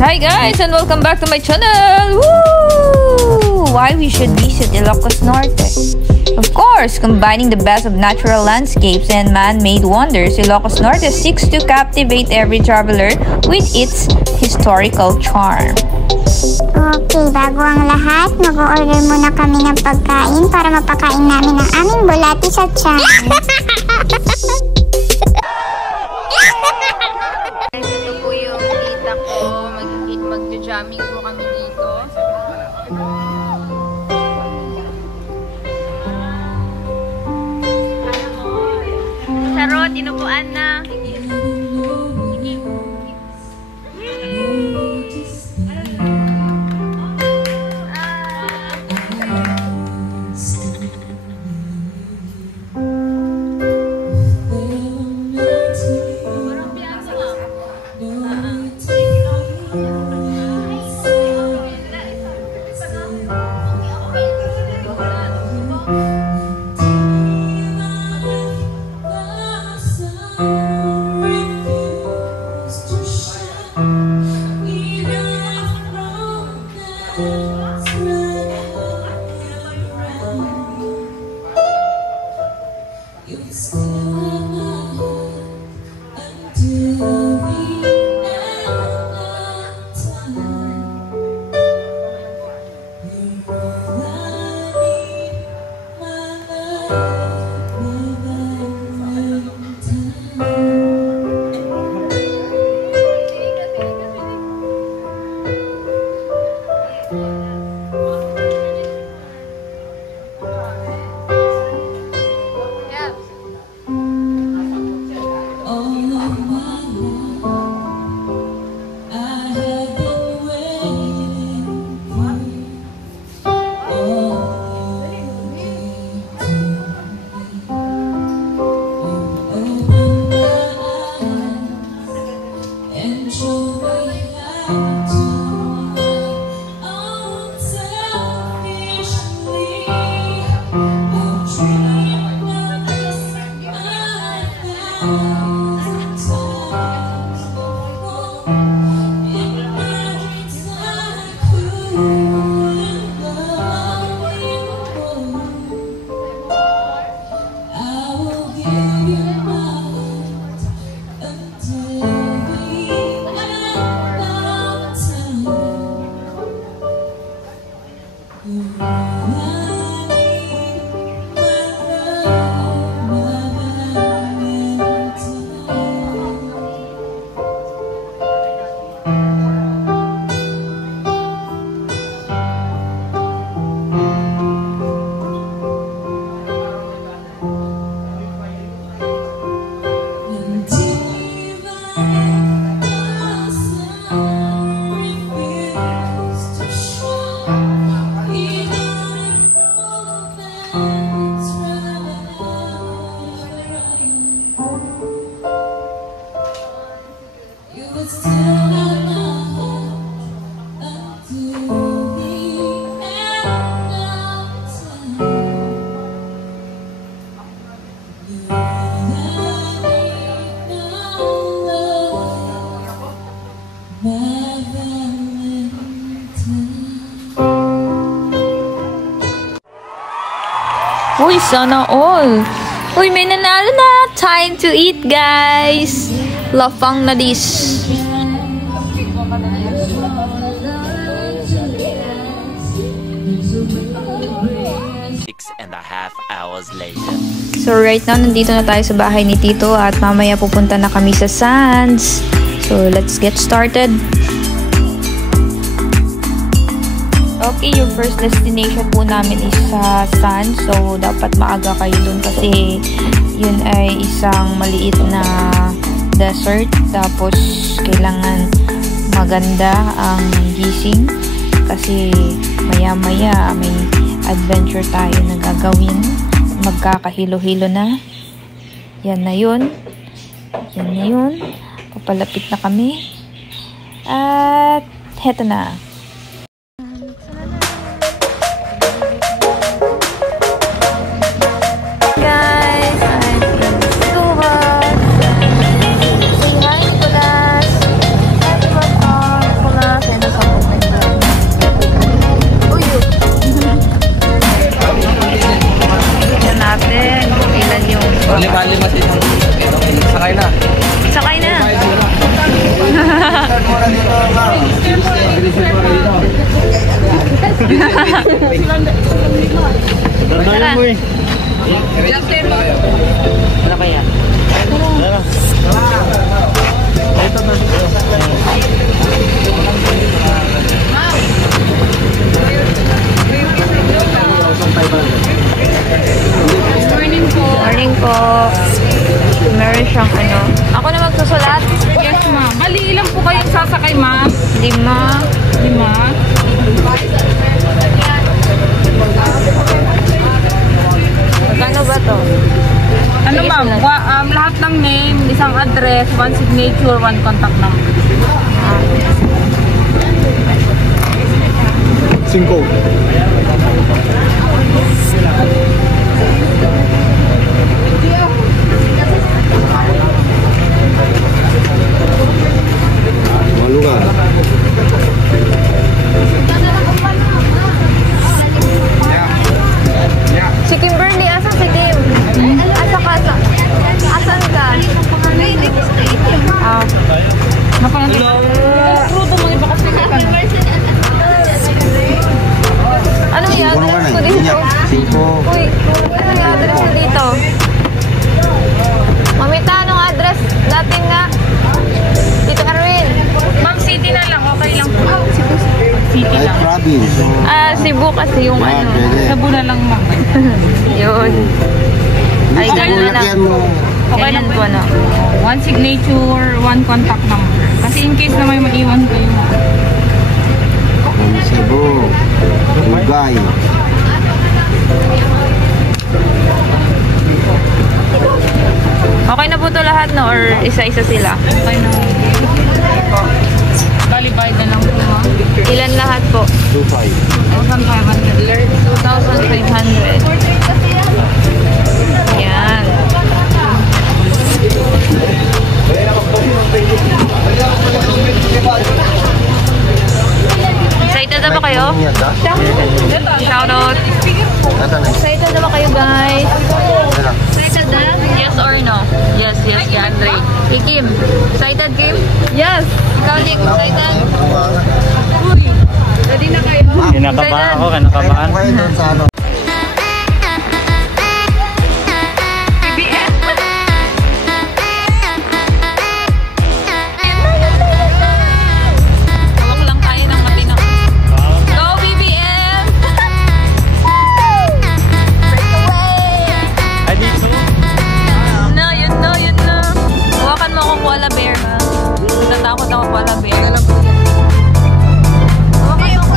Hi guys and welcome back to my channel! Woo! Why we should visit Ilocos Norte? Of course, combining the best of natural landscapes and man-made wonders, Ilocos Norte seeks to captivate every traveler with its historical charm. Okay, bago ang lahat, mag-order muna kami ng pagkain para mapakain namin ang aming bulati sa tiyan. Ito po yung tita ko. Mag-jamming po kami dito. Charot, inupuan na. Uy, sana all! Uy, may nanalo na! Time to eat, guys! Lafang na this! 6.5 hours later. So right now, nandito na tayo sa bahay ni Tito at mamaya pupunta na kami sa Sands. So let's get started! Okay, yung first destination po namin is sa Sands. So, dapat maaga kayo dun kasi yun ay isang maliit na desert. Tapos, kailangan maganda ang gising kasi maya-maya may adventure tayo na gagawin. Magkakahilo-hilo na. Yan na yun. Yan na yun. Papalapit na kami. At, heto na. Say hi, Nicolas. Hi, Nicolas. Tara. Wala kaya? Morning po. Morning po. Meron siyang ano. Ako na magsusulat? Yes, ma'am. Bali, ilan po kayong sasakay, ma'am? 5. 5. Magkano ba to? Ano, ma'am? Lahat ng name, isang address, one signature, one contact number. 5. Malugan. Si Kimberly, asan si Kim? Asan ka? Ah. Fruto mo iba kasi ka. Ano yung address ko dito? 5. Uy, ano yung address ko dito? Mamita, anong address natin nga? Dito Arwin. Ma'am, city na lang. Okay lang po. City Ay, lang. province. Cebu kasi yung ano. Sabu na lang, ma'am. Yun. Ay, ganun na lang. Okay lang Ganyan po, no? One signature, one contact number. Kasi in case na may maiwan kayo. Cebu. Bugay. Okay na po to lahat, no? Or isa-isa sila? Okay na. Bali, bayad na lang po, ma'am. Ilan lahat po? 2,500. 2,500. Yan. Excited na ba kayo? Shoutout. Excited na ba kayo, guys? Excited na? Yes or no? Yes, Andre. Hey, Kim. Excited, Kim? Yes. Ikaw, Nick. Excited? Uy. Ready na kayo? Kinakabahan ako, kinakabahan. Kayo doon sa ano? Tawag lang tayo ng matino. Go, BBM! Ay, dito. Yun na. Huwakan mo akong koala bear, ha? Natakot ako koala bear. Huwakan mo ako.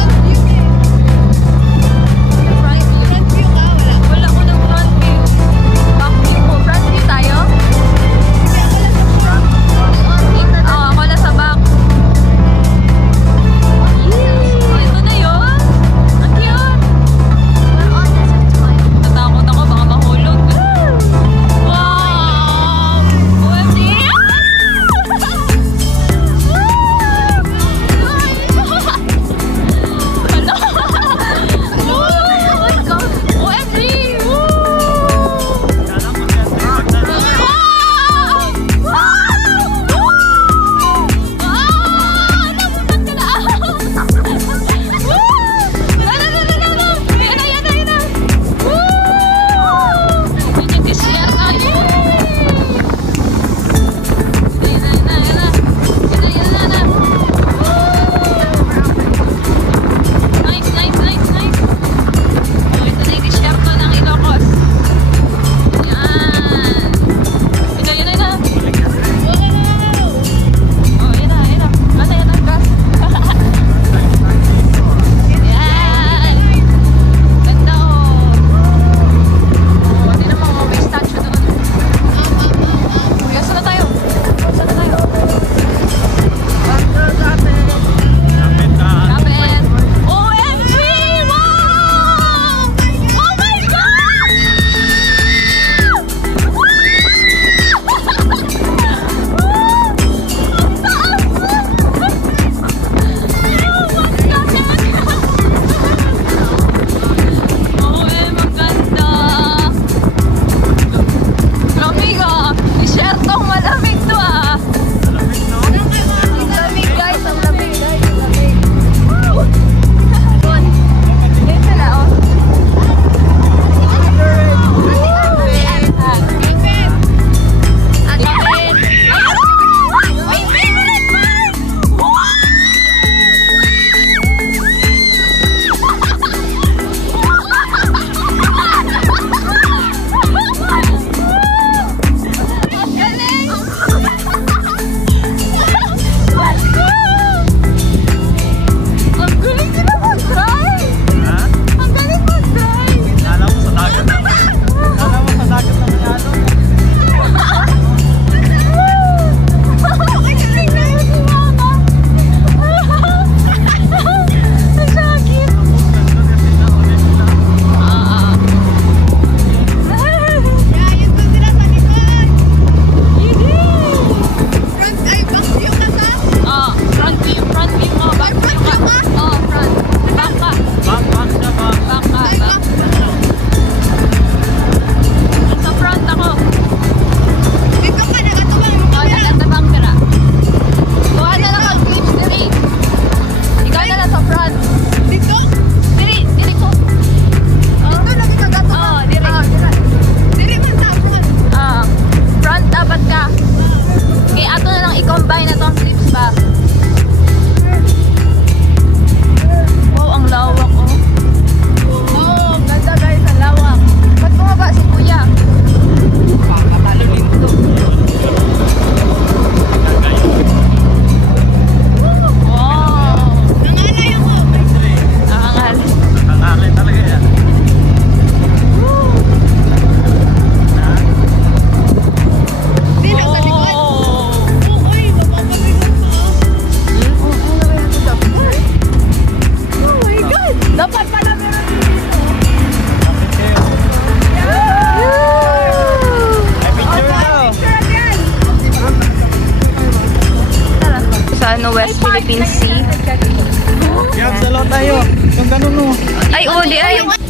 See? Yan, salo tayo. Yung ganun no. Ay, oh, di ay.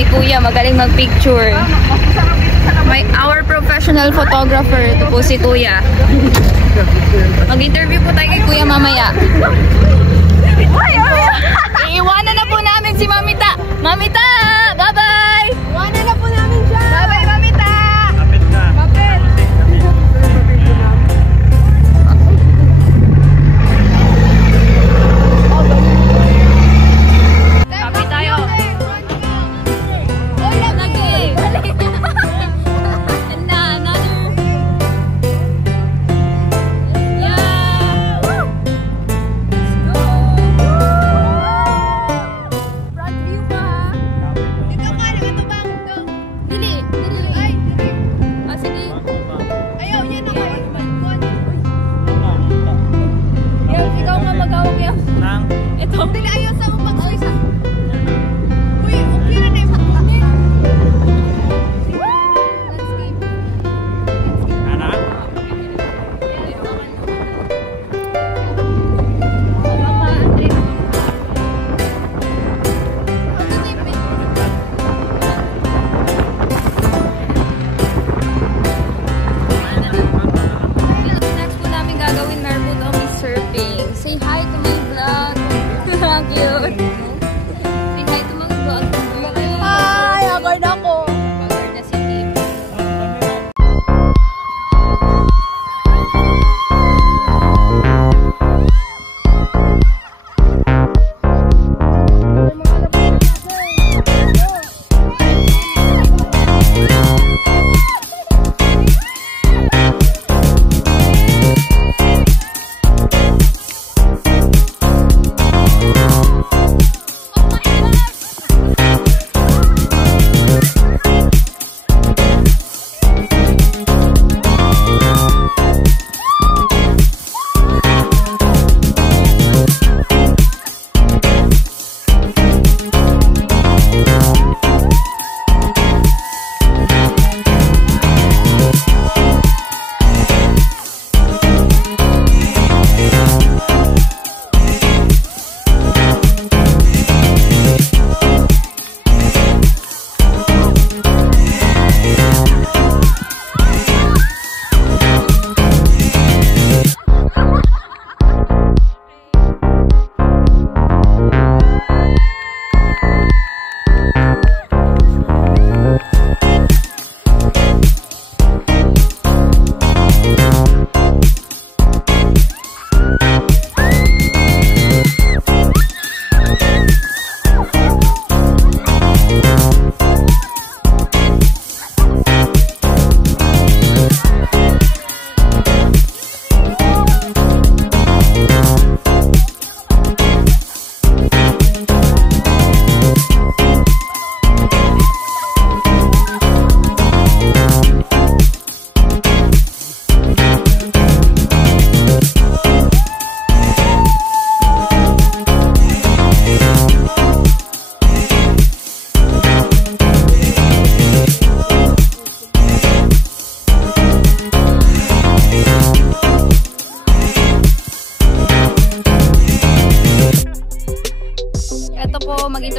si Kuya, magaling mag-picture. Our professional photographer, ito po si Kuya. Mag-interview po tayo kay Kuya mamaya. Iiwanan na po namin si Mamita. Mamita! Bye-bye! Iiwanan na po namin siya. Bye-bye, Mamita! Kapit na. Kapit. Kapit tayo.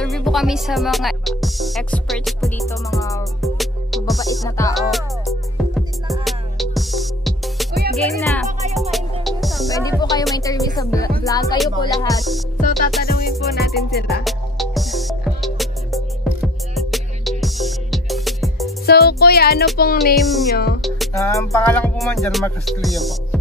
Interview po kami sa mga experts po dito, mga mababait na tao. Game na. Pwede po kayo ma-interview sa vlog. Kayo po lahat. So, tatanungin po natin sila. So, kuya, ano pong name nyo? Ang pangalan ko po man dyan, Marcos Cleo po.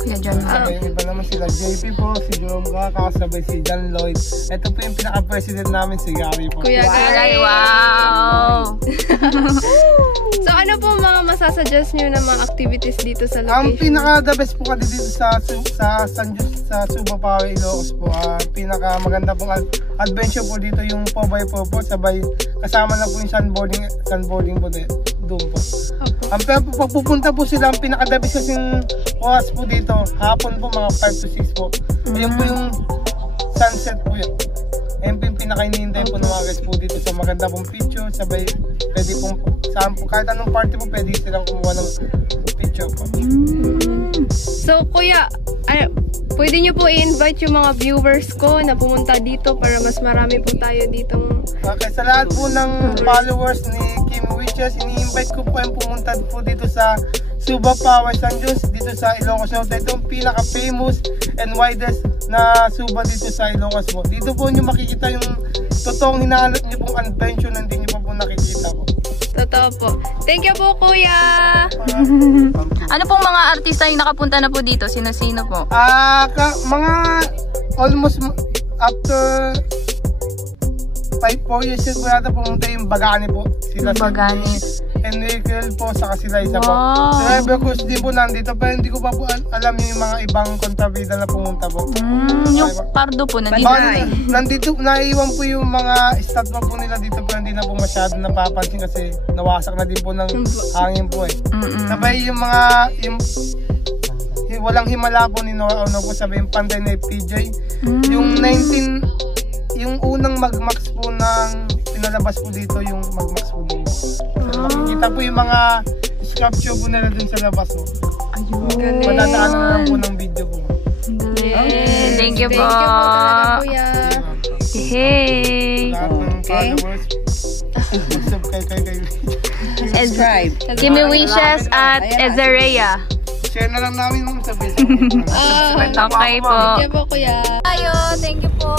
Kuya John. Sabay yung iba naman sila, JP po, si Jerome kakasabay si John Lloyd. Ito po yung pinaka-president namin, si Gary po. Kuya Gary. Wow! So, ano po mga masasuggest nyo na mga activities dito sa location? Ang pinaka-the best po kasi dito sa Suba Pawe, Ilocos po. Pinaka maganda pong adventure po dito yung 4x4 po. Sabay kasama na po yung sunboarding po doon po. Ang pagpupunta po sila, ang pinaka-the best kasing oras po dito. Hapon po mga 5 to 6 po. Ayun po yung sunset po yun. Ayun po yung pinaka-inihintay po ng mga guys po dito sa maganda pong picture. Sabay pwede pong saan po, kahit anong party po pwede silang kumuha ng picture po. So, kuya, pwede nyo po i-invite yung mga viewers ko na pumunta dito para mas marami po tayo ditong... Okay, sa lahat po ng followers ni Kim Witches, ini-invite ko po yung pumunta po dito sa Suba Pawe, San Jose, dito sa Ilocos Norte. Ito yung pinaka-famous and widest na suba dito sa Ilocos po. Dito po nyo makikita yung totoong hinahanap nyo pong adventure na hindi nyo pa po nakikita po. Totoo po. Thank you po, kuya! Ano pong mga artista yung nakapunta na po dito? Sino-sino po? Mga almost after 5-4 years po yata pumunta yung Bagani po. Sila Bagani. Enrique po, saka sila isa po. Wow. Sila Evercoast din po nandito, pero hindi ko pa po alam yung mga ibang kontrabida na pumunta po. Yung Pardo po, nandito. Nandito, naiwan po yung mga staff po nila dito, pero hindi na po masyado napapansin kasi nawasak na din po ng hangin po eh. Sabay yung mga, yung walang himala po ni Nora Ono po, sabay yung Panday na PJ. Yung yung unang magmax po ng pinalabas po dito, yung magmax po dito. So, makikita po yung mga sculpture po nila dun sa labas po. Ayun. Madadaanan na lang po ng video po. Thank you po. Thank you po talaga, kuya. Hey. Lahat ng followers, mag-subscribe kayo. Subscribe. Kimi Wishes at Ezeriah. Share na lang namin sa Facebook. Okay po. Thank you po, kuya. Tayo, thank you po.